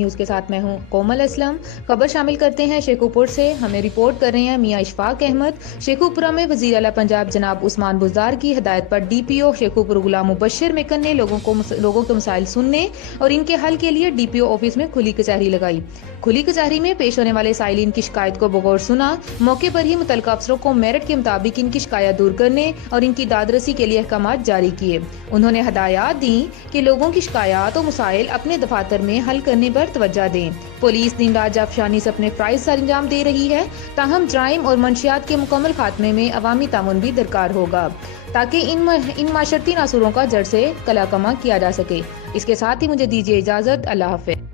News के साथ मैं हूं कोमल असलम। खबर शामिल करते हैं शेखुपुर से। हमें रिपोर्ट कर रहे हैं मियां इशफाक अहमद। शेखुपुरा में वज़ीर आला पंजाब जनाब उस्मान बुज़दार की हिदायत पर DPO शेखुपुर गुलाम मुबश्शिर मेकन ने लोगों के मसाइल सुनने और इनके हल के लिए DPO ऑफिस में खुली कचहरी लगाई। खुली कचहरी में पेश होने वाले साइलिन की शिकायत को बगौर सुना। मौके पर ही मुतल्लिका अफसरों को मेरिट के मुताबिक इनकी शिकायत दूर करने और इनकी दादरसी के लिए अहकाम जारी किए। उन्होंने हदायत दी कि लोगों की शिकायत और मसाइल अपने दफातर में हल करने पर तवज्जो दें। पुलिस दिन रात जाफशानी से अपने फ़राइज़ सर अंजाम दे रही है, ताहम जराइम और मंशियात के मुकम्मल खात्मे में अवामी तामुन भी दरकार होगा ताकि इन माशरती नासुरों का जड़ से कलाकमा किया जा सके। इसके साथ ही मुझे दीजिए इजाज़त। अल्लाह हाफ़िज़।